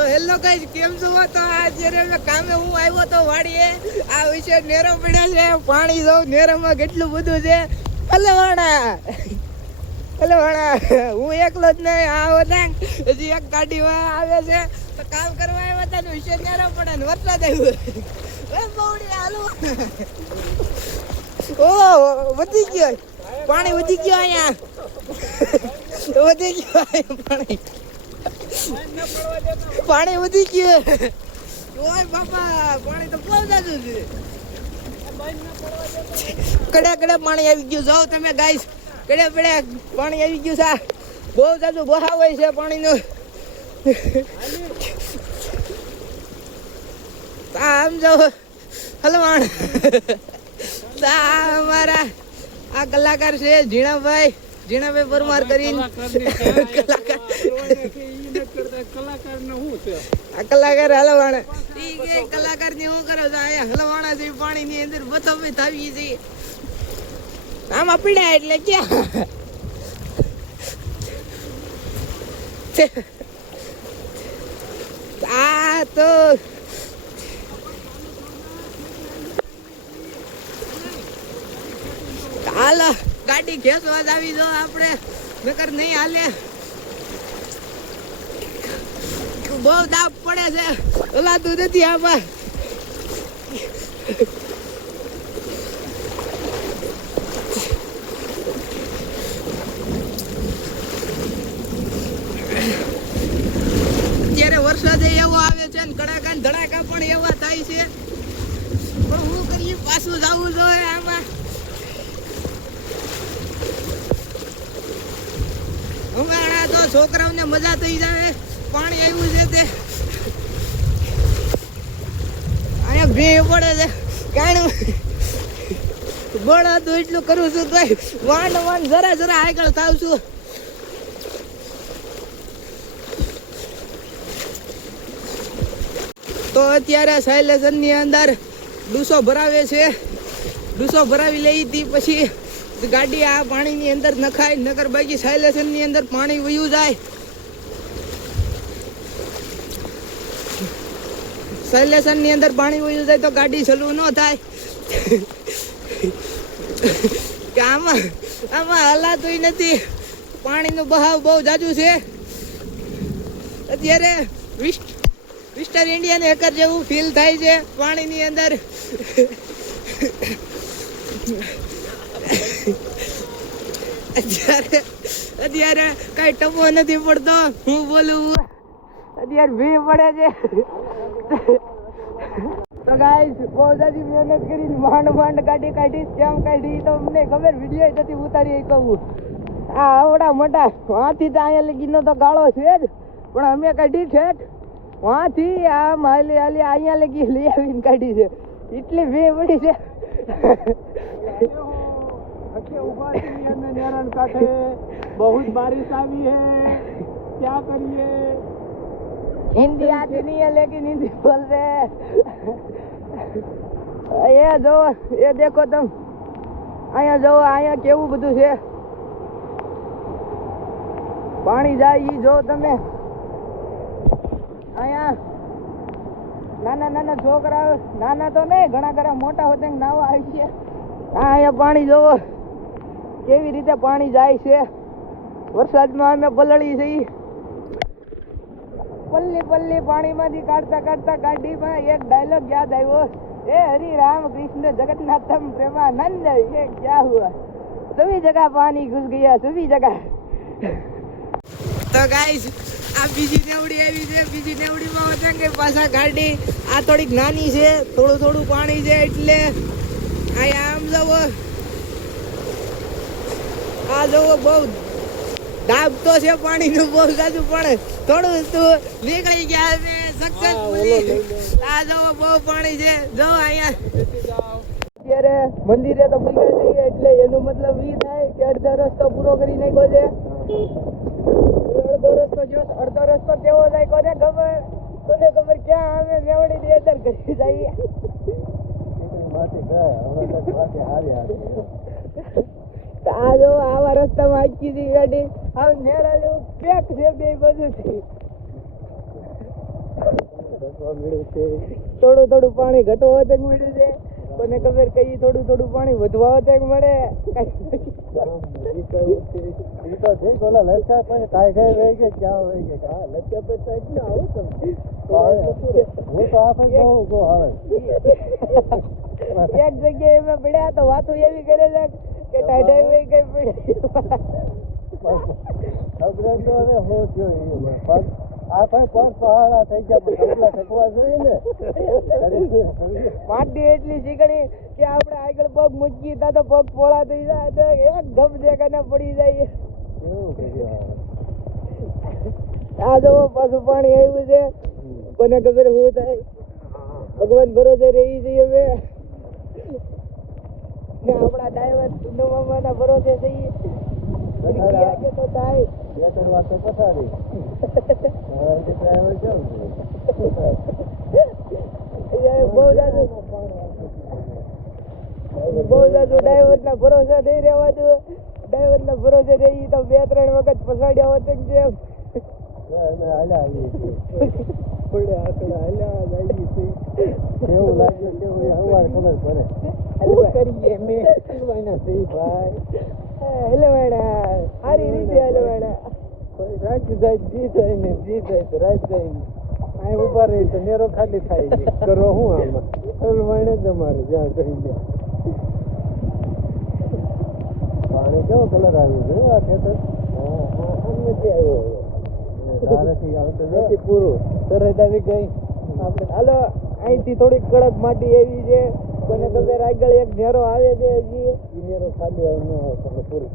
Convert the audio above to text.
તો hello guys, કેમ છો? તો આજે મેં કામે હું આવ્યો તો વાડીએ. આ વિશે નેરો પડ્યા છે, પાણી જો નેરામાં કેટલું બધું છે. હલવાણા હું એકલો જ નહીં, આવો ને હજી એક ગાડીમાં આવે છે તો કામ કરવા આવ્યા હતા ને વિશે નેરો પડે ને વરસાદ આવ્યો. હાલો ઓ વધી ગયો પાણી, વધી ગયો અહીંયા, વધી ગયો પાણી, પાણી વધી ગયું. ઓય બાપા, પાણી તો બહુ જાજુ છે. કડે કડે પાણી આવી ગયું. જાઓ તમે ગાઈસ, કડે કડે પાણી આવી ગયું છે. બહુ જાજુ બહાવ હોય છે પાણીનો. આમ જાઓ હલવાણ. અમારા આ કલાકાર છે જીણાભાઈ પરમાર કરીને. કલાકાર હલવાણા કલાકાર ને શું કરો છો? અહીંયા હલવાણા છે પાણી ની અંદર બથો થાવી છે. આમાં પીડ્યા એટલે ક્યાં આ તો હાલો ગાડી ખેંચવા જ આવી જો આપણે, નકર નહીં હાલે. બહુ દાબ પડે છે, ઓલાતું નથી આમાં. અત્યારે વરસાદ એવો આવે છે ને કડાકા ને ધડાકા પણ એવા થાય છે, પણ હું કરીએ પાછું જવું જોઈએ આમાં. હમણાં તો છોકરાઓને મજા થઈ જાય, પાણી આવ્યું છે તે અહીંયા ભી પડે છે. કાણું બળ હતું એટલું કરું છું તો વાંડ જરા આગળ થાવ છું. તો અત્યારે સાયલેશન ની અંદર ડૂસો ભરાવે છે. ડૂસો ભરાવી લઈ હતી પછી ગાડી આ પાણીની અંદર નખાય, નકર બાકી સાયલેશન ની અંદર પાણી વયું જાય. સાયલેશન ની અંદર પાણી વયું જાય તો ગાડી ચાલુ ન થાય. કે આમાં હલાતું નથી, પાણીનો બહાવ બહુ જાજુ છે. અત્યારે મિસ્ટર ઇન્ડિયન હેકર જેવું ફીલ થાય છે પાણીની અંદર. અત્યારે કઈ ટપો નથી પડતો, હું બોલું અત્યારે ભી પડે છે. તો ગાઈસ, બહુ જાજી મહેનત કરીને માંડ કાઢી કેમ કાઢી તો અમને ખબર, વિડીયો નથી ઉતારી કહું. આ આવડા મોટા વાંથી તો અહીંયા લગીનો તો ગાળો છે જ, પણ અમે કાઢી છે વાંથી આ હાલી અહીંયા લગી લઈ આવીને કાઢી છે. એટલી ભી પડી છે. बहुत बारिश आई है, क्या करिए? हिंदी आती नहीं है लेकिन हिंदी बोल रहे हैं. ये जो ये देखो तुम, અહીંયા જો, અહીંયા કેવું બધું છે. પાણી જાય ઈ જો તમે. અહીંયા નાના છોકરા, નાના તો નહીં, ઘણા ખરા મોટા હોતે નાવા આવી છે. અહીંયા પાણી જોવો કેવી રીતે પાણી જાય છે. વરસાદમાં અમે પલળી છીએ. પલ્લી પાણીમાંથી કાઢતા ગાડીમાં એક ડાયલોગ યાદ આવ્યો, એ હરી રામ કૃષ્ણ જગન્નાથમ પ્રેમાનંદ, ये क्या हुआ, सभी जगह पानी घुस गया, सभी जगह. તો ગાઈસ, આ બીજી નેવડી આવી છે. બીજી નેવડીમાં હોતા કે પાછા ગાડી આ થોડીક નાની છે, થોડું પાણી છે એટલે અહીંયા આમ જવો. આ જવો બહુ દાબ તો છે પાણીનું બહુ જાજુ, પણ થોડું નીકળી ગયા છે સક્સેસફુલી. આ જવો બહુ પાણી છે. જો અહીંયા અત્યારે મંદિરે તો પૂજા જઈએ એટલે એનું મતલબ ઈ થાય કે અડધો રસ્તો પૂરો કરી નાખ્યો છે. અડધો રસ્તો કેવો જાય કોને ખબર ક્યાં અમે મેવડી ની અંદર કરી જઈએ. આ જો આવા રસ્તામાં આખી હતી ગાડી, આમ નેરા જેવું પેક છે બે બાજુથી. થોડું થોડું પાણી ઘટવા હોતે મળ્યું છે, કોને ખબર કઈ થોડું થોડું પાણી વધવા હોતે મળે. એક જગ્યાએ અમે પડ્યા તો વાતો એવી કરે છે કે ટાઢાઈ વહી ગઈ પડ્યા. માટી એટલી ચીકણી કે આપણે આગળ પગ મૂકી તા તો પગ પોળા થઈ જાય તો એક ગપ દેખાને પડી જાય. આ જો પાછું પાણી આવ્યું છે, કોને ખબર શું થાય. ભગવાન ભરોસે રહી જઈએ હવે ને આપણા ડ્રાઈવર સુંદો મામાના ભરોસે જઈએ. કે તો થાય બહુ જાજુ ડ્રાઈવર ના ભરોસે નહીં રહેવા દો. ડ્રાઈવર ના ભરોસે રહી તો 2-3 વખત ફસાડ્યા હોત જેમ સારી રીતે ઉભા રહી તો નેરો ખાલી થાય કરો હું આમાં તમારે જ્યાં જઈને પાણી કેવો કલર આવ્યું છે આ ખેતર પૂરું સરહદ આવી ગઈ આપણે. હાલો અહીંથી થોડીક કડક માટી એવી છે, કોને ખબર આગળ એક નેરો આવે છે હજી નેરો ખાલી આવે પૂરું